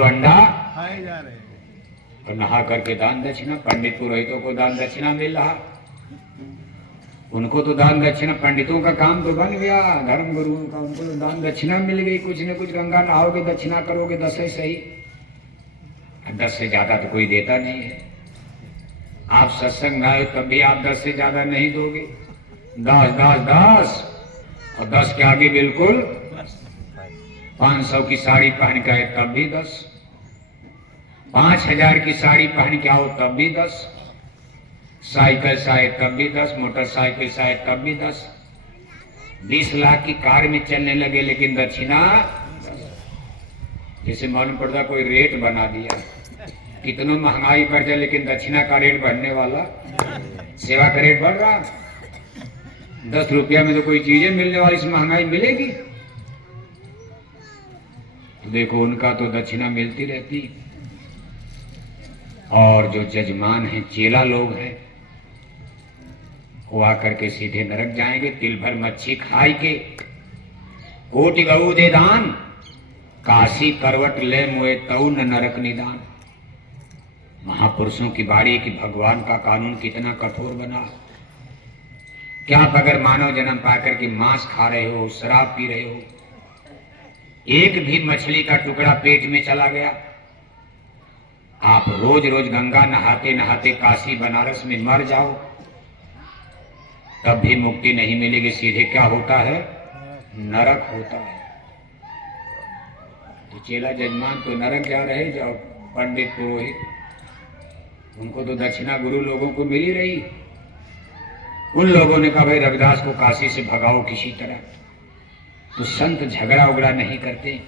Kilo अंडा खाए जा रहे हैं। और नहा करके दान दक्षिणा। पंडित पुरोहितों को दान दक्षिणा मिल रहा, उनको तो दान दक्षिणा, पंडितों का काम तो बन गया, धर्म गुरुओं का, उनको तो दान दक्षिणा मिल गई। कुछ न कुछ गंगा नहाओगे दक्षिणा करोगे 10 है सही, 10 से ज्यादा तो कोई देता नहीं है। आप सत्संग में आए तब भी आप 10 से ज्यादा नहीं दोगे। 10 10 10 और 10 के आगे बिल्कुल 500 की साड़ी पहन के आए तब भी 10, 5000 की साड़ी पहन के आओ तब भी 10, साइकिल से आए तब भी 10, मोटरसाइकिल से आए तब भी 10, 20 लाख की कार में चलने लगे लेकिन दक्षिणा 10। जैसे मालूम पड़ता कोई रेट बना दिया, कितनों महंगाई बढ़ जाए लेकिन दक्षिणा का रेट बढ़ने वाला, सेवा का रेट बढ़ रहा। 10 रुपया में तो कोई चीजें मिलने वाली, इस महंगाई मिलेगी। तो देखो उनका तो दक्षिणा मिलती रहती, और जो जजमान हैं, चेला लोग हैं, वो आकर के सीधे नरक जाएंगे। तिल भर मच्छी खाई के कोटि गऊ दे दान, काशी करवट ले मोए तऊ न नरक निदान। महापुरुषों की बाड़ी कि भगवान का कानून कितना कठोर बना। क्या आप अगर मानव जन्म पाकर के मांस खा रहे हो, शराब पी रहे हो, एक भी मछली का टुकड़ा पेट में चला गया, आप रोज रोज गंगा नहाते नहाते काशी बनारस में मर जाओ, तब भी मुक्ति नहीं मिलेगी। सीधे क्या होता है? नरक होता है। तो चेला जजमान तो नरक जा रहे, जाओ पंडित पुरोहित, उनको तो दक्षिणा गुरु लोगों को मिल ही रही। उन लोगों ने कहा भाई रविदास को काशी से भगाओ किसी तरह, तो संत झगड़ा उगड़ा नहीं करते।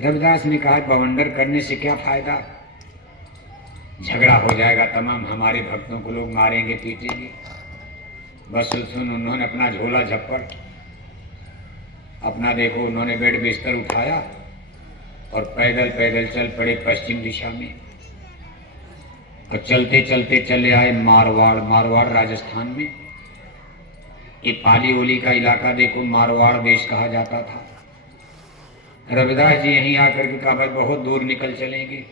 रविदास ने कहा बवंडर करने से क्या फायदा, झगड़ा हो जाएगा तमाम, हमारे भक्तों को लोग मारेंगे पीटेंगे। बस सुन, उन्होंने अपना झोला झप्पट, अपना देखो उन्होंने बेड बिस्तर उठाया और पैदल पैदल चल पड़े पश्चिम दिशा में, और चलते चलते चले आए मारवाड़। मारवाड़ राजस्थान में, ये पाली ओली का इलाका देखो, मारवाड़ देश कहा जाता था। रविदास जी यहीं आकर के कहा भाई बहुत दूर निकल चलेंगे,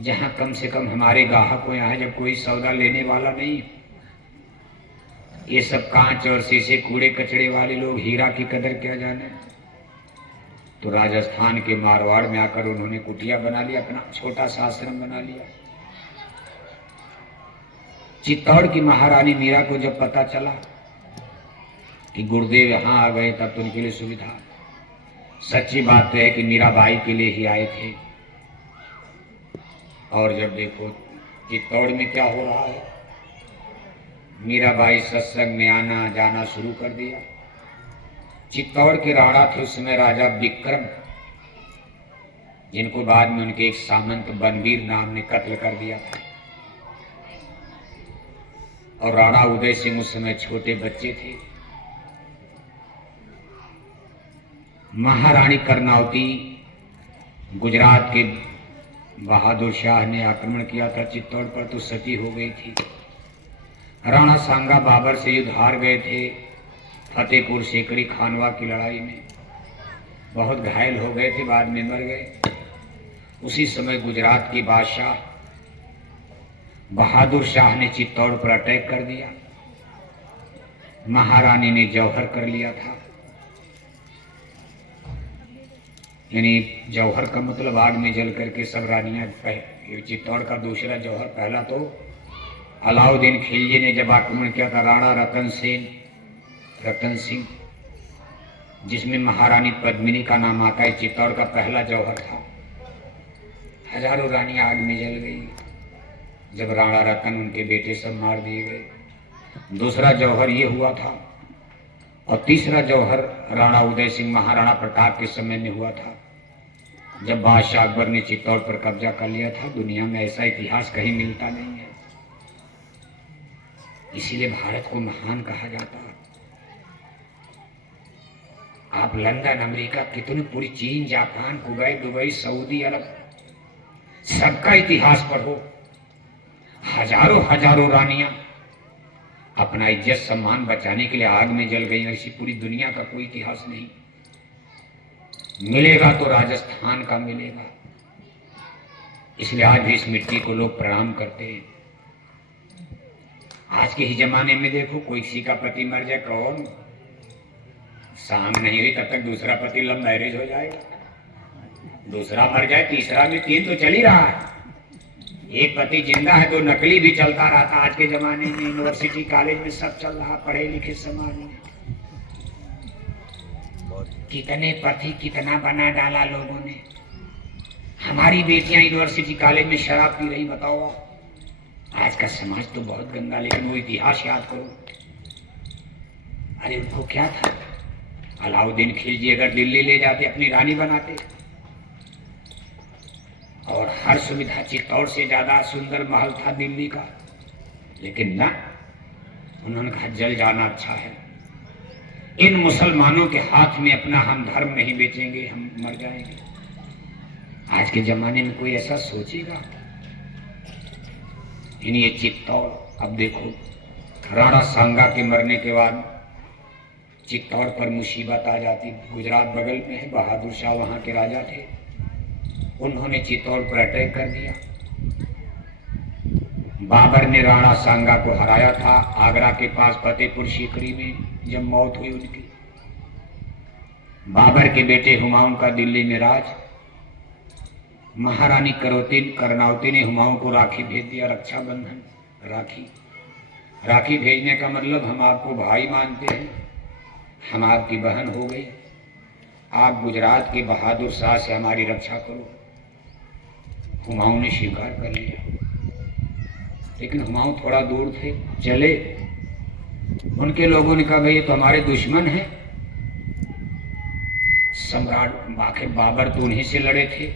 जहां कम से कम हमारे ग्राहक को, यहाँ जब कोई सौदा लेने वाला नहीं, ये सब कांच और शीशे कूड़े कचड़े वाले लोग, हीरा की कदर क्या जाने। तो राजस्थान के मारवाड़ में आकर उन्होंने कुटिया बना लिया, अपना छोटा सा आश्रम बना लिया। चित्तौड़ की महारानी मीरा को जब पता चला कि गुरुदेव यहाँ आ गए, तब तो उनके लिए सुविधा। सच्ची बात तो है कि मीराबाई के लिए ही आए थे, और जब देखो चित्तौड़ में क्या हो रहा है, मीराबाई सत्संग में आना जाना शुरू कर दिया। चित्तौड़ के राणा थे उस समय राजा विक्रम, जिनको बाद में उनके एक सामंत बनवीर नाम ने कत्ल कर दिया था। और राणा उदय सिंह उस समय छोटे बच्चे थे। महारानी कर्नावती, गुजरात के बहादुर शाह ने आक्रमण किया था चित्तौड़ पर, तो सती हो गई थी। राणा सांगा बाबर से युद्ध हार गए थे फतेहपुर सीकरी खानवा की लड़ाई में, बहुत घायल हो गए थे, बाद में मर गए। उसी समय गुजरात की बादशाह बहादुर शाह ने चित्तौड़ पर अटैक कर दिया। महारानी ने जौहर कर लिया था, यानी जौहर का मतलब आग में जल करके सब रानियां। चित्तौड़ का दूसरा जौहर, पहला तो अलाउद्दीन खिलजी ने जब आक्रमण किया था, राणा रतन सिंह, जिसमें महारानी पद्मिनी का नाम आता है, चित्तौड़ का पहला जौहर था। हजारों रानियां आग में जल गई जब राणा रतन, उनके बेटे सब मार दिए गए। दूसरा जौहर ये हुआ था, और तीसरा जौहर राणा उदय सिंह महाराणा प्रताप के समय में हुआ था, जब बादशाह अकबर ने चित्तौड़ पर कब्जा कर लिया था। दुनिया में ऐसा इतिहास कहीं मिलता नहीं है, इसीलिए भारत को महान कहा जाता है। आप लंदन, अमेरिका, कितने पूरी चीन, जापान, कुवैत, दुबई, सऊदी अरब, सबका इतिहास पढ़ो। हजारों हजारों रानियां अपना इज्जत सम्मान बचाने के लिए आग में जल गई, ऐसी पूरी दुनिया का कोई इतिहास नहीं। मिलेगा तो राजस्थान का मिलेगा। इसलिए आज भी इस मिट्टी को लोग प्रणाम करते हैं। आज के ही जमाने में देखो, कोई किसी का पति मर जाए, कौन शाम नहीं हुई तब तक दूसरा पति लव मैरिज हो जाएगा, दूसरा मर जाए, तीसरा भी, तीन तो चल ही रहा है। एक पति जिंदा है तो नकली भी चलता रहता। आज के जमाने में यूनिवर्सिटी कॉलेज में सब चल रहा, पढ़े लिखे समाज में। कितने पति कितना बना डाला लोगों ने। हमारी बेटियां यूनिवर्सिटी कॉलेज में शराब पी रही, बताओ। आज का समाज तो बहुत गंदा, लेकिन वो इतिहास याद करो। अरे उनको क्या था, अलाउद्दीन खिलजी अगर दिल्ली ले जाते अपनी रानी बनाते, और हर सुविधा चित्तौड़ से ज्यादा सुंदर महल था दिल्ली का, लेकिन ना, उन्होंने कहा जल जाना अच्छा है। इन मुसलमानों के हाथ में अपना हम धर्म नहीं बेचेंगे, हम मर जाएंगे। आज के जमाने में कोई ऐसा सोचेगा? इन ये चित्तौड़, अब देखो राणा सांगा के मरने के बाद चित्तौड़ पर मुसीबत आ जाती। गुजरात बगल में है, बहादुर शाह वहां के राजा थे, उन्होंने चित्तौड़ पर अटैक कर दिया। बाबर ने राणा सांगा को हराया था आगरा के पास फतेहपुर सीकरी में, जब मौत हुई उनकी। बाबर के बेटे हुमायूं का दिल्ली में राज। महारानी करनावती ने हुमायूं को राखी भेज दिया, रक्षाबंधन राखी। राखी भेजने का मतलब हम आपको भाई मानते हैं, हम आपकी बहन हो गई, आप गुजरात के बहादुर शाह से हमारी रक्षा करो। हुमायूं ने स्वीकार कर लिया, लेकिन हुमायूं थोड़ा दूर थे, चले। उनके लोगों ने कहा भाई ये तो हमारे दुश्मन हैं। सम्राट आखिर बाबर तो उन्हीं से लड़े थे,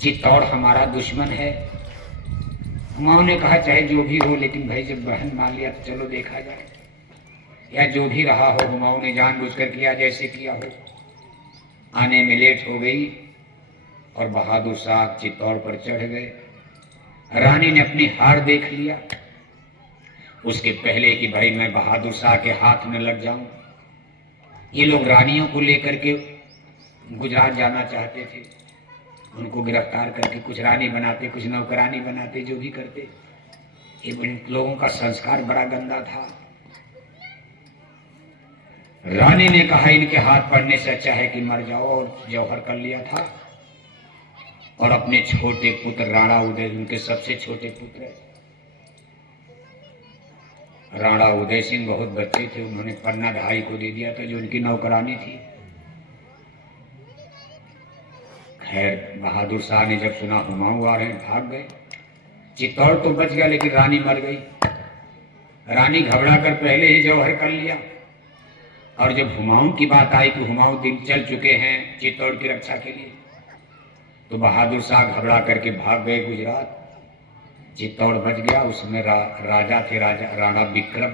चित्तौड़ हमारा दुश्मन है। हुमायूं ने कहा चाहे जो भी हो, लेकिन भाई जब बहन मान लिया तो चलो देखा जाए, या जो भी रहा हो। हुमायूं ने जानबूझकर किया, जैसे किया हो। आने में लेट हो गई और बहादुर शाह चित्तौड़ पर चढ़ गए। रानी ने अपनी हार देख लिया, उसके पहले कि भाई मैं बहादुर शाह के हाथ में लग जाऊं। ये लोग रानियों को लेकर के गुजरात जाना चाहते थे, उनको गिरफ्तार करके कुछ रानी बनाते, कुछ नौकरानी बनाते, जो भी करते। इन लोगों का संस्कार बड़ा गंदा था। रानी ने कहा इनके हाथ पड़ने से अच्छा है कि मर जाओ, और जौहर कर लिया था। और अपने छोटे पुत्र राणा उदय, उनके सबसे छोटे पुत्र राणा उदय सिंह बहुत बच्चे थे, उन्होंने पन्ना ढाई को दे दिया था, जो उनकी नौकरानी थी। खैर बहादुर शाह ने जब सुना हुमायूं आ रहे हैं, भाग गए। चित्तौड़ तो बच गया, लेकिन रानी मर गई। रानी घबरा कर पहले ही जौहर कर लिया, और जब हुमायूं की बात आई कि हुमायूं दिन चल चुके हैं चित्तौड़ की रक्षा के लिए, तो बहादुर शाह घबरा करके भाग गए गुजरात। चित्तौड़ बच गया। उसमें राजा थे, राजा राणा विक्रम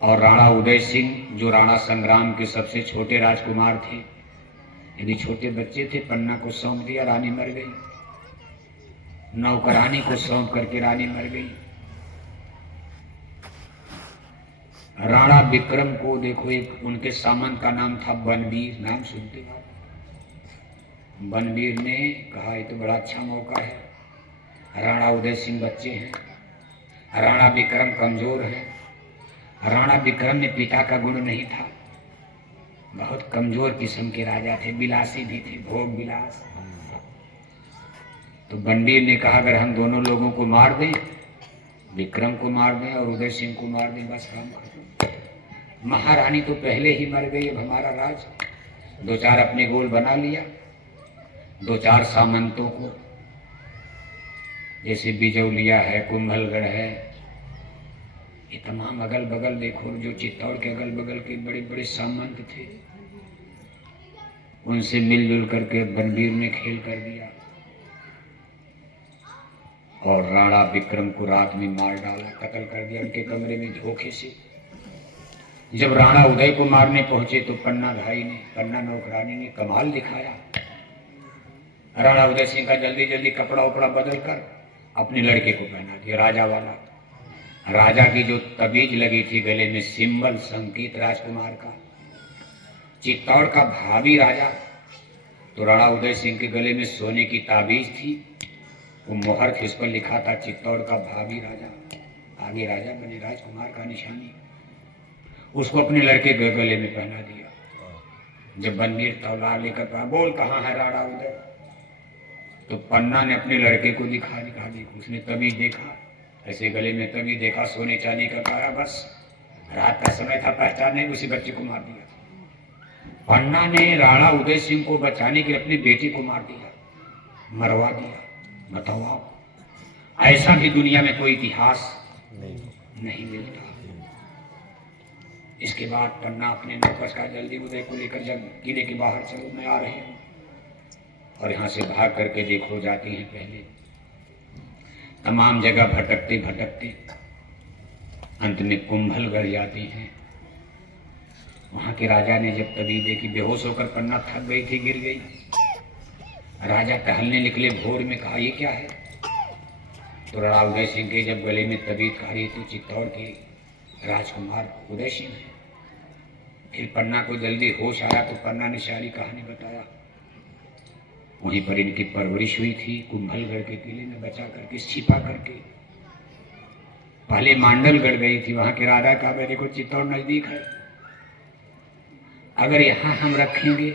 और राणा उदय सिंह, जो राणा संग्राम के सबसे छोटे राजकुमार थे। यदि छोटे बच्चे थे, पन्ना को सौंप दिया, रानी मर गई। नौकरानी को सौंप करके रानी मर गई। राणा विक्रम को देखो, एक उनके सामंत का नाम था बनवीर, नाम सुनते हो? बनवीर ने कहा ये तो बड़ा अच्छा मौका है, राणा उदय सिंह बच्चे हैं, राणा विक्रम कमजोर हैं। राणा विक्रम में पिता का गुण नहीं था, बहुत कमजोर किस्म के राजा थे, विलासी भी थे, भोग विलास। तो बनवीर ने कहा अगर हम दोनों लोगों को मार दें, विक्रम को मार दें और उदय सिंह को मार दें, बस काम खत्म। महारानी तो पहले ही मर गई, अब हमारा राज। दो चार अपने गोल बना लिया, दो चार सामंतों को, जैसे बिजौलिया है, कुंभलगढ़ है, ये तमाम अगल बगल देखो, जो चित्तौड़ के अगल बगल के बड़े बड़े सामंत थे, उनसे मिलजुल करके बनवीर ने खेल कर दिया और राणा विक्रम को रात में मार डाला, कत्ल कर दिया उनके कमरे में धोखे से। जब राणा उदय को मारने पहुंचे तो पन्ना भाई ने, पन्ना नौकरानी ने कमाल दिखाया। राणा उदय सिंह का जल्दी जल्दी कपड़ा उपड़ा बदल कर अपने लड़के को पहना दिया, राजा वाला। राजा की जो तबीज लगी थी गले में, सिंबल, संकेत राजकुमार का, चित्तौड़ का भावी राजा। तो राणा उदय सिंह के गले में सोने की ताबीज थी, वो मोहर थी, उस पर लिखा था चित्तौड़ का भावी राजा, आगे राजा बने, राजकुमार का निशानी। उसको अपने लड़के के गले में पहना दिया। जब बनवीर तलवार लेकर कहा, बोल कहाँ है राणा उदय, तो पन्ना ने अपने लड़के को दिखा देखो। उसने तभी देखा, ऐसे गले में तभी देखा, सोने चांदी का काया, बस रात का समय था, पहचाने, उसी बच्चे को मार दिया। पन्ना ने राणा उदय सिंह को बचाने के लिए अपने बेटे को मार दिया, मरवा दिया। बताओ आप, ऐसा भी दुनिया में कोई इतिहास नहीं मिलता। इसके बाद पन्ना अपने नौकर का, जल्दी उदय को लेकर जब किले के बाहर चलो, मैं आ रहे हूं, और यहां से भाग करके देखो जाती हैं। पहले तमाम जगह भटकते भटकते अंत में कुंभलगढ़ जाती हैं। वहां के राजा ने जब तभी देखी, बेहोश होकर पन्ना थक गई थी, गिर गई। राजा टहलने निकले, भोर में कहा ये क्या है। तो राणा उदय सिंह के जब गले में तबीयत खा रही थी, चित्तौड़ के राजकुमार उदय सिंह है। फिर पन्ना को जल्दी होश आया तो पन्ना ने सारी कहानी बताया। वहीं पर इनकी परवरिश हुई थी, कुंभलगढ़ के किले में बचा करके, छिपा करके। पहले मांडलगढ़ गई थी, वहां के राजा का, देखो चित्तौड़ नजदीक है, अगर यहाँ हम रखेंगे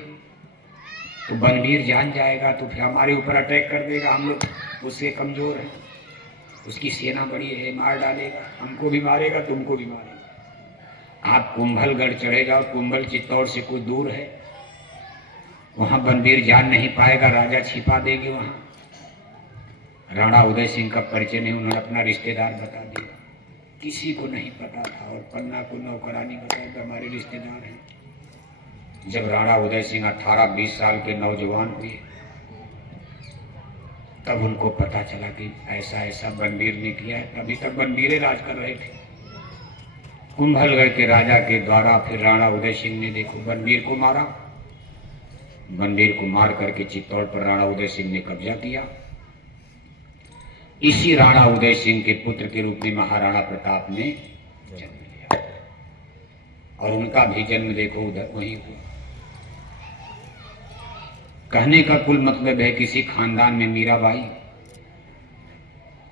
तो बनवीर जान जाएगा, तो फिर हमारे ऊपर अटैक कर देगा। हम लोग उससे कमजोर हैं, उसकी सेना बड़ी है, मार डालेगा, हमको भी मारेगा, तुमको भी मारेगा। आप कुंभलगढ़ चढ़े जाओ, कुंभल चित्तौड़ से कुछ दूर है, वहां बनवीर जान नहीं पाएगा, राजा छिपा देंगे वहां। राणा उदय सिंह का परिचय नहीं, उन्होंने अपना रिश्तेदार बता दिया, किसी को नहीं पता था। और पन्ना को नौकरानी बताया कि हमारे रिश्तेदार हैं। जब राणा उदय सिंह 18-20 साल के नौजवान हुए, तब उनको पता चला कि ऐसा ऐसा बनवीर ने किया है। अभी तक बनवीरे राज कर रहे थे। कुंभलगढ़ के राजा के द्वारा फिर राणा उदय सिंह ने देखो बनवीर को मारा। बनवीर को मार करके चित्तौड़ पर राणा उदय सिंह ने कब्जा किया। इसी राणा उदय सिंह के पुत्र के रूप में महाराणा प्रताप ने जन्म लिया, और उनका भी जन्म देखो उधर वहीं हुआ। कहने का कुल मतलब है, किसी खानदान में मीराबाई,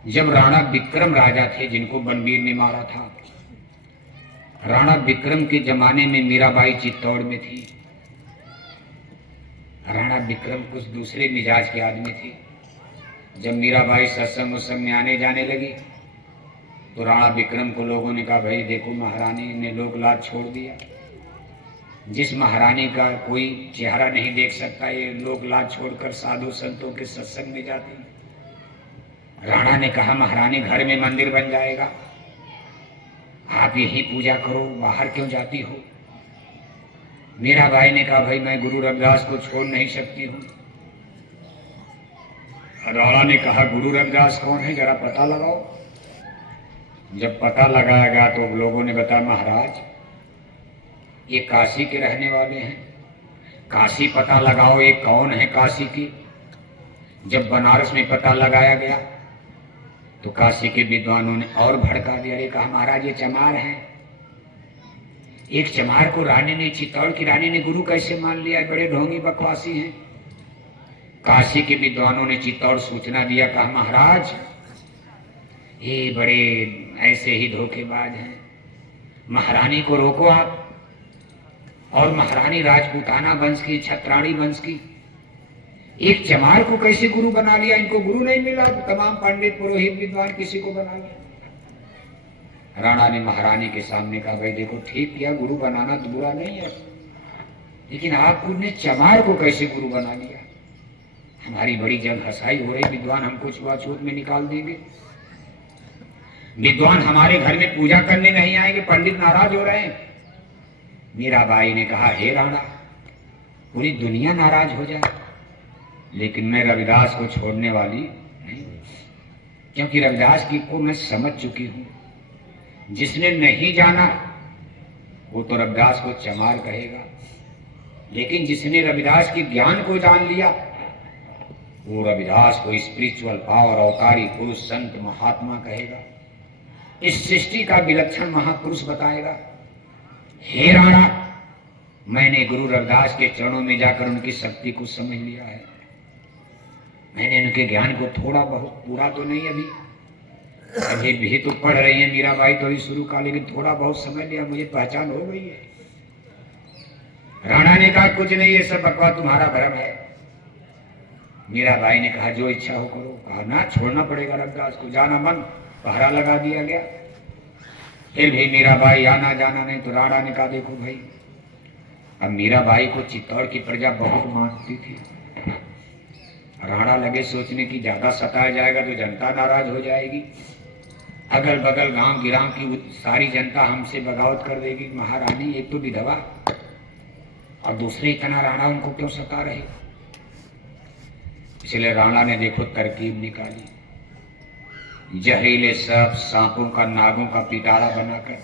जब राणा विक्रम राजा थे जिनको बनवीर ने मारा था, राणा विक्रम के जमाने में मीराबाई चित्तौड़ में थी। राणा विक्रम कुछ दूसरे मिजाज के आदमी थे। जब मीराबाई सत्संग उत्संग में आने जाने लगी तो राणा विक्रम को लोगों ने कहा, भाई देखो महारानी ने लोक लाज छोड़ दिया। जिस महारानी का कोई चेहरा नहीं देख सकता, ये लोक लाज छोड़कर साधु संतों के सत्संग में जाती। राणा ने कहा, महारानी घर में मंदिर बन जाएगा, आप यही पूजा करो, बाहर क्यों जाती हो। मीराबाई ने कहा, भाई मैं गुरु रविदास को छोड़ नहीं सकती हूँ। राणा ने कहा, गुरु रविदास कौन है, जरा पता लगाओ। जब पता लगाया गया तो लोगों ने बताया, महाराज ये काशी के रहने वाले हैं, काशी पता लगाओ ये कौन है काशी की। जब बनारस में पता लगाया गया तो काशी के विद्वानों ने और भड़का दिया। अरे कहा, महाराज ये चमार हैं। एक चमार को रानी ने, चित्तौड़ की रानी ने गुरु कैसे मान लिया, बड़े ढोंगी बकवासी हैं। काशी के विद्वानों ने चित्तौड़ सूचना दिया, कहा महाराज ये बड़े ऐसे ही धोखेबाज हैं, महारानी को रोको आप। और महारानी राजपूताना वंश की, छत्राणी वंश की, एक चमार को कैसे गुरु बना लिया। इनको गुरु नहीं मिला, तमाम पंडित पुरोहित विद्वान किसी को बना लिया। राणा ने महारानी के सामने कहा, भाई देखो ठीक किया, गुरु बनाना तो बुरा नहीं है, लेकिन आपने चमार को कैसे गुरु बना लिया। हमारी बड़ी जग हंसाई हो रही, विद्वान हमको छुआछूत में निकाल देंगे, विद्वान हमारे घर में पूजा करने नहीं आएंगे, पंडित नाराज हो रहे हैं। मीराबाई ने कहा, हे राणा पूरी दुनिया नाराज हो जाए, लेकिन मैं रविदास को छोड़ने वाली नहीं, क्योंकि रविदास की को मैं समझ चुकी हूं। जिसने नहीं जाना वो तो रविदास को चमार कहेगा, लेकिन जिसने रविदास की ज्ञान को जान लिया वो रविदास को स्पिरिचुअल पावर, अवतारी पुरुष, संत, महात्मा कहेगा, इस सृष्टि का विलक्षण महापुरुष बताएगा। हे राणा मैंने गुरु रविदास के चरणों में जाकर उनकी शक्ति को समझ लिया है। मैंने उनके ज्ञान को थोड़ा बहुत, पूरा तो नहीं अभी भी तो पढ़ रही है मीराबाई, तो ही शुरू का, लेकिन थोड़ा बहुत समझ लिया, मुझे पहचान हो गई है। राणा ने कहा कुछ नहीं, ये सब बकवास तुम्हारा भ्रम है। मीराबाई ने कहा जो इच्छा हो करो। कहा ना, छोड़ना पड़ेगा रविदास को, जाना मन, पहरा लगा दिया गया। फिर भी मीराबाई आना जाना नहीं। तो राणा ने कहा देखो भाई, अब मीराबाई को चित्तौड़ की प्रजा बहुत मानती थी। राणा लगे सोचने की ज्यादा सताया जाएगा तो जनता नाराज हो जाएगी, अगल बगल गांव गिराम की सारी जनता हमसे बगावत कर देगी। महारानी एक तो विधवा और दूसरे इतना राणा उनको क्यों सता रहे। इसलिए राणा ने देखो तरकीब निकाली, जहरीले सर्प, सांपों का, नागों का पिटारा बनाकर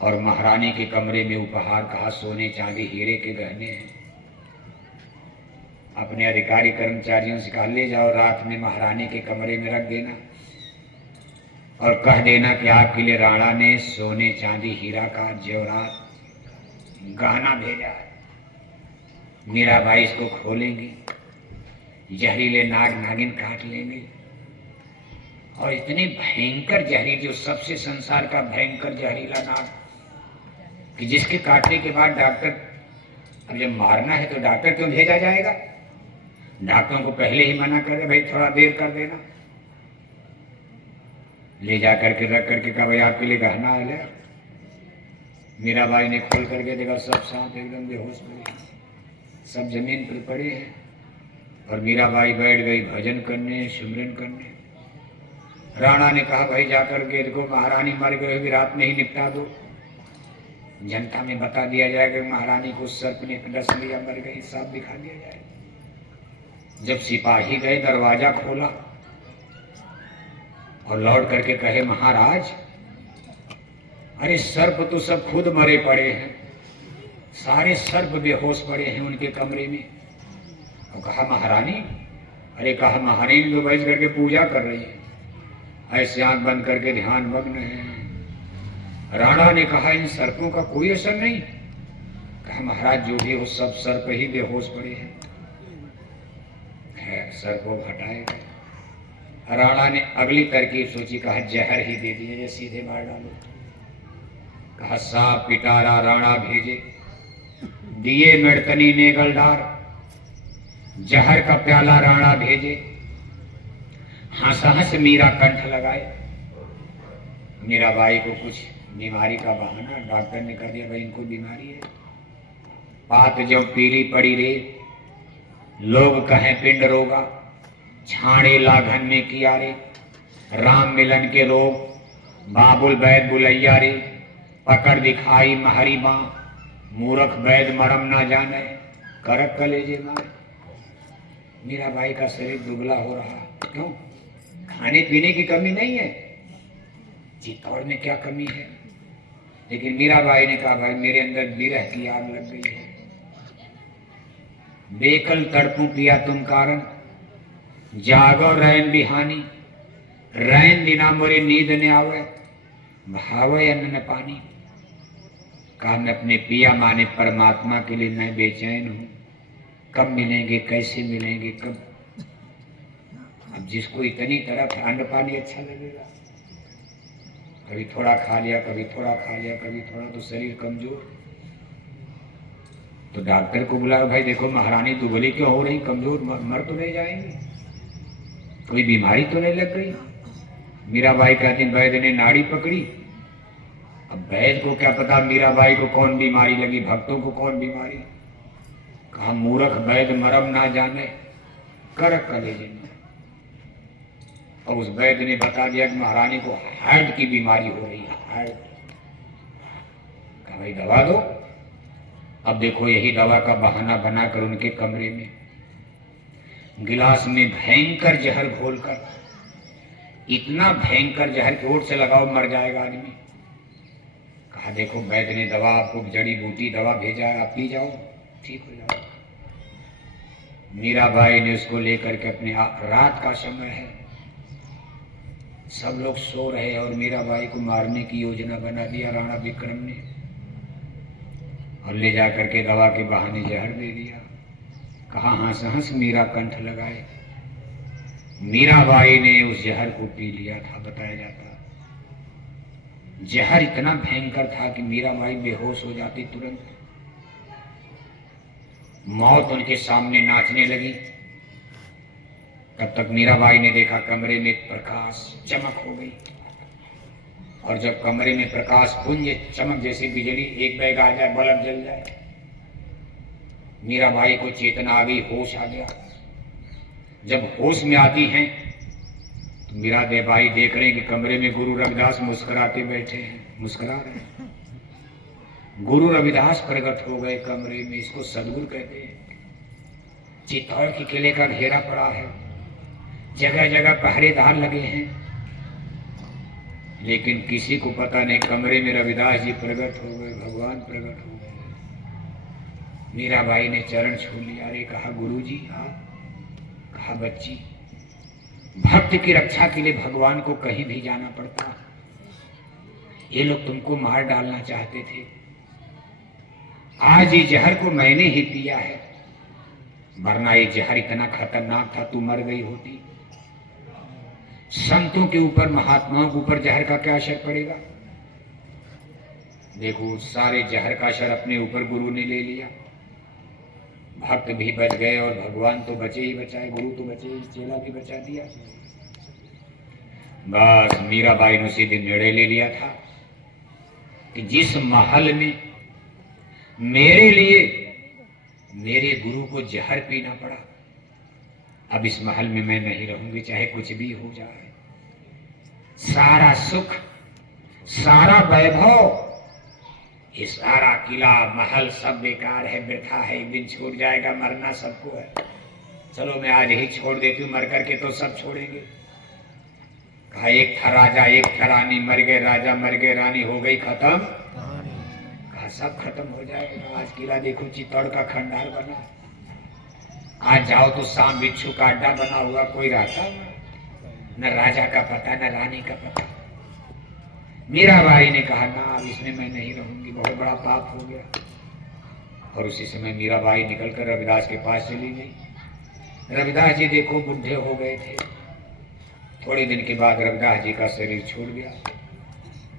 और महारानी के कमरे में उपहार कहा सोने चांदी हीरे के गहने हैं। अपने अधिकारी कर्मचारियों से कहा ले जाओ, रात में महारानी के कमरे में रख देना और कह देना कि आपके लिए राणा ने सोने चांदी हीरा का जेवरात गहना भेजा है। मीराबाई इसको खोलेंगी, जहरीले नाग नागिन काट लेंगे और इतने भयंकर जहरीले, जो सबसे संसार का भयंकर जहरीला नाग कि जिसके काटने के बाद डॉक्टर, अब जब मारना है तो डॉक्टर क्यों भेजा जाएगा। डॉक्टरों को पहले ही मना कर दे भाई थोड़ा देर कर देना। ले जा करके रख करके कहा भाई आपके लिए गहना है। मीराबाई ने खोल करके देखा सब सांप एकदम बेहोश पड़े, सब जमीन पर पड़े हैं। और मीराबाई बैठ गई भजन करने, सिमरन करने। राणा ने कहा भाई जाकर के देखो महारानी मर गई होगी, रात में ही निपटा दो, जनता में बता दिया जाएगा महारानी को सर्प ने डस लिया, मर गई, साफ दिखा दिया जाएगा। जब सिपाही गए, दरवाजा खोला और लौट करके कहे महाराज अरे सर्प तो सब खुद मरे पड़े हैं, सारे सर्प बेहोश पड़े हैं उनके कमरे में। और कहा महारानी, अरे कहा महारानी तो बैठ करके पूजा कर रही है, ऐसे आंख बंद करके ध्यान मग्न है। राणा ने कहा इन सर्पों का कोई असर नहीं। कहा महाराज जो भी हो सब सर्प ही बेहोश पड़े हैं। सर्पों हटाए गए। राणा ने अगली तरकीब सोची, कहा जहर ही दे दिए, सीधे मार डालो। कहा सांप पिटारा राणा भेजे, दिए मेड़कनी नेगलदार, जहर का प्याला राणा भेजे। हंस हंस मीरा कंठ लगाए। मीराबाई को कुछ बीमारी का बहाना डॉक्टर ने कर दिया, भाई इनको बीमारी है। पात जब पीली पड़ी रे, लोग कहें पिंड रोगा, छाड़े लाघन में किया रे, राम मिलन के रोग, बाबुल वैद बुलैया रे, पकड़ दिखाई महरी बाँ, मूर्ख वैद मरम ना जाने, करक कलेजे मारे। मीराबाई का शरीर दुबला हो रहा, क्यों? खाने पीने की कमी नहीं है, चित्तौड़ में क्या कमी है। लेकिन मीराबाई ने कहा भाई मेरे अंदर विरह की आग लग गई है, बेकल तड़पूं पिया तुम कारण, जागो रैन बिहानी, रैन दिना मोरे नींद न आवे, भावे अन्न न पानी। कहा मैं अपने पिया माने परमात्मा के लिए मैं बेचैन हूँ, कब मिलेंगे, कैसे मिलेंगे, कब। अब जिसको इतनी तरफ अन्न पानी अच्छा लगेगा, कभी थोड़ा खा लिया, कभी थोड़ा खा लिया, कभी थोड़ा, तो शरीर कमजोर। तो डॉक्टर को बुलाया, भाई देखो महारानी दुबली क्यों हो रही, कमजोर, मर तो नहीं जाएंगे, कोई बीमारी तो नहीं लग गई। मीराबाई कहती वैद्य ने नाड़ी पकड़ी। अब वैद्य को क्या पता मीराबाई को कौन बीमारी लगी, भक्तों को कौन बीमारी। कहा मूर्ख वैद्य मरम ना जाने, कर कलेजे में। और उस वैद्य ने बता दिया कि महारानी को हार्ट की बीमारी हो रही है, हार्ट। कहा भाई दवा दो। अब देखो यही दवा का बहाना बनाकर उनके कमरे में गिलास में भयंकर जहर घोलकर, इतना भयंकर जहर कि ओट से लगाओ मर जाएगा आदमी। कहा देखो वैद्य ने दवा आपको जड़ी बूटी दवा भेजा है, आप पी जाओ ठीक हो जाओ। मीराबाई ने उसको लेकर के अपने रात का समय है, सब लोग सो रहे और मीराबाई को मारने की योजना बना दिया राणा विक्रम ने। और ले जा करके दवा के बहाने जहर दे दिया। कहा हंस हंस मीरा कंठ लगाए। मीराबाई ने उस जहर को पी लिया था। बताया जाता जहर इतना भयंकर था कि मीराबाई बेहोश हो जाती तुरंत। मौत उनके सामने नाचने लगी। तब तक मीराबाई ने देखा कमरे में प्रकाश चमक हो गई, और जब कमरे में प्रकाश पुंज चमक जैसे बिजली एक बैग आ जाए, बल्ब जल जाए, मीराबाई को चेतना आ गई, होश आ गया। जब होश में आती हैं तो मीराबाई देख रहे हैं कि कमरे में गुरु रविदास मुस्कुराते बैठे हैं, मुस्कुरा रहे हैं। गुरु रविदास प्रकट हो गए कमरे में। इसको सदगुरु कहते हैं। चित्तौड़ के किले का घेरा पड़ा है, जगह जगह पहरेदार लगे हैं, लेकिन किसी को पता नहीं कमरे में रविदास जी प्रकट हो गए, भगवान प्रकट हो गए। मीराबाई ने चरण छू लिया। अरे कहा गुरु जी आप? कहा बच्ची, भक्त की रक्षा के लिए भगवान को कहीं भी जाना पड़ता। ये लोग तुमको मार डालना चाहते थे, आज ये जहर को मैंने ही पिया है, वरना ये जहर इतना खतरनाक था तू मर गई होती। संतों के ऊपर, महात्माओं के ऊपर जहर का क्या असर पड़ेगा? देखो सारे जहर का असर अपने ऊपर गुरु ने ले लिया। भक्त भी बच गए और भगवान तो बचे ही बचाए, गुरु तो बचे ही, चेला भी बचा दिया। बस मीराबाई ने उसी दिन निर्णय ले लिया था कि जिस महल में मेरे लिए मेरे गुरु को जहर पीना पड़ा, अब इस महल में मैं नहीं रहूंगी, चाहे कुछ भी हो जाए। सारा सुख, सारा वैभव, ये सारा किला महल सब बेकार है, वृथा है, एक दिन छूट जाएगा, मरना सबको है। चलो मैं आज ही छोड़ देती हूँ, मर करके तो सब छोड़ेंगे। कहा एक था राजा, एक था रानी, मर गए राजा, मर गए रानी, हो गई खत्म। कहा सब खत्म हो जाएगा। आज किला देखो चित्तौड़ का खंडार बना, आज जाओ तो सांप बिच्छू का अड्डा बना हुआ, कोई रहता न राजा का पता न रानी का पता। मीराबाई ने कहा ना, अब इसमें मैं नहीं रहूंगी, बहुत बड़ा पाप हो गया। और उसी समय मीराबाई निकलकर रविदास के पास चली गई। रविदास जी देखो बुढ़े हो गए थे। थोड़े दिन के बाद रविदास जी का शरीर छूट गया।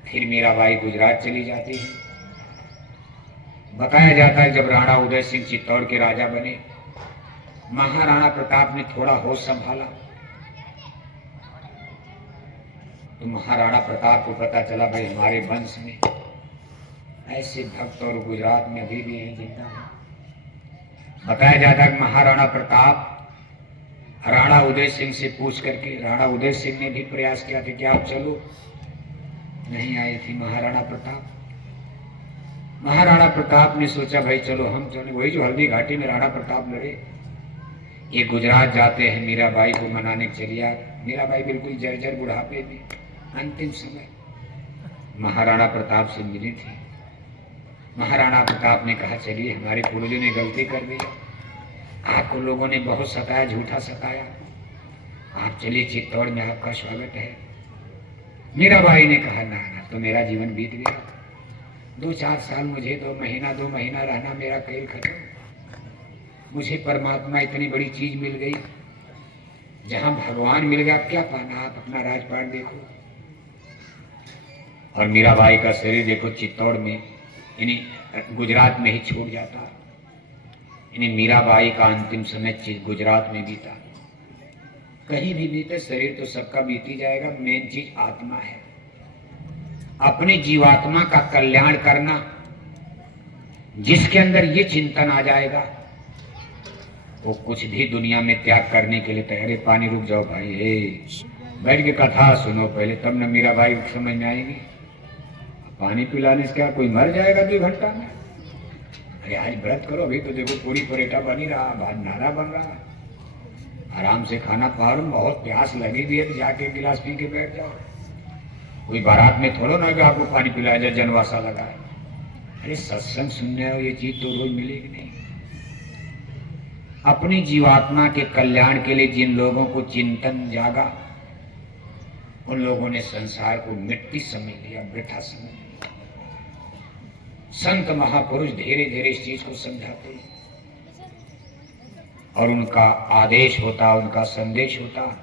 फिर मीराबाई गुजरात चली जाती है। बताया जाता है जब राणा उदय सिंह चित्तौड़ के राजा बने, महाराणा प्रताप ने थोड़ा होश संभाला तो महाराणा प्रताप को पता चला भाई हमारे वंश में ऐसे भक्त और गुजरात में अभी भी हैं, जिंदा हैं। बताया जाता है महाराणा प्रताप राणा उदय सिंह से पूछ करके, राणा उदय सिंह ने भी प्रयास किया था कि आप चलो, नहीं आए थे महाराणा प्रताप। महाराणा प्रताप ने सोचा भाई चलो हम चले, वही जो हल्दी घाटी में राणा प्रताप लड़े। ये गुजरात जाते हैं, मीराबाई को मनाने चलिया। मीराबाई बिल्कुल जर्जर बुढ़ापे में, अंतिम समय महाराणा प्रताप से मिली थी। महाराणा प्रताप ने कहा चलिए, हमारे पूर्वजों ने गलती कर दी, आपको लोगों ने बहुत सताया, झूठा सताया, आप चलिए चित्तौड़ में आपका स्वागत है। मीराबाई ने कहा ना ना, तो मेरा जीवन बीत गया, 2-4 साल मुझे 2 महीना रहना, मेरा खेल खत्म। मुझे परमात्मा इतनी बड़ी चीज मिल गई, जहां भगवान मिल गया, क्या पाना, आप अपना राजपाट देखो। और मीराबाई का शरीर देखो चित्तौड़ में, यानी गुजरात में ही छूट जाता। यानी मीराबाई का अंतिम समय गुजरात में बीता। कहीं भी बीते, शरीर तो सबका बीती जाएगा, मेन चीज आत्मा है। अपनी जीवात्मा का कल्याण करना, जिसके अंदर ये चिंतन आ जाएगा वो कुछ भी दुनिया में त्याग करने के लिए तैयार है। पानी रुक जाओ भाई, बैठ के कथा सुनो पहले, तब न मीराबाई समझ में आएगी। पानी पिलाने से क्या कोई मर जाएगा 2 घंटा में? अरे आज व्रत करो, अभी तो देखो पूरी परेठा बनी रहा, भात नारा बन रहा, आराम से खाना पा रहा, बहुत प्यास लगी भी है तो जाके गिलास पी के बैठ जाओ। कोई बारात में थोड़ा ना कि आपको पानी पिलाया जाए, जनवासा लगा है। अरे सत्संग सुनने हो, ये चीज तो रोज मिलेगी नहीं। अपनी जीवात्मा के कल्याण के लिए जिन लोगों को चिंतन जागा, उन लोगों ने संसार को मिट्टी समझ लिया, वृथा समझ लिया। संत महापुरुष धीरे धीरे इस चीज को समझाते और उनका आदेश होता, उनका संदेश होता।